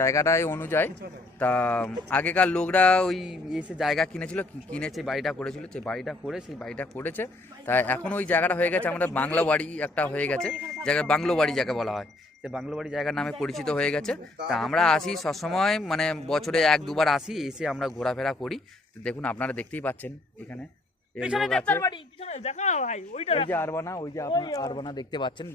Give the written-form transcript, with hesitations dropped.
জায়গাটায় অনুযায়ী। তা আগেকার লোকরা ওই এসে জায়গা কিনেছিল, কিনেছে বাড়িটা করেছিল, সেই বাড়িটা করে সেই বাড়িটা করেছে। তাই এখন ওই জায়গাটা হয়ে গেছে আমাদের বাংলো বাড়ি একটা হয়ে গেছে, জায়গা বাংলো বাড়ি যাকে বলা হয়, সে বাংলো বাড়ি জায়গার নামে পরিচিত হয়ে গেছে। তা আমরা আসি সবসময়, মানে বছরে 1-2বার আসি, এসে আমরা ঘোরাফেরা করি। দেখুন আপনারা দেখতেই পাচ্ছেন এখানে এই লোক আছে, ওই যে আরবানা, ওই যে আপনার আরবানা দেখতে পাচ্ছেন।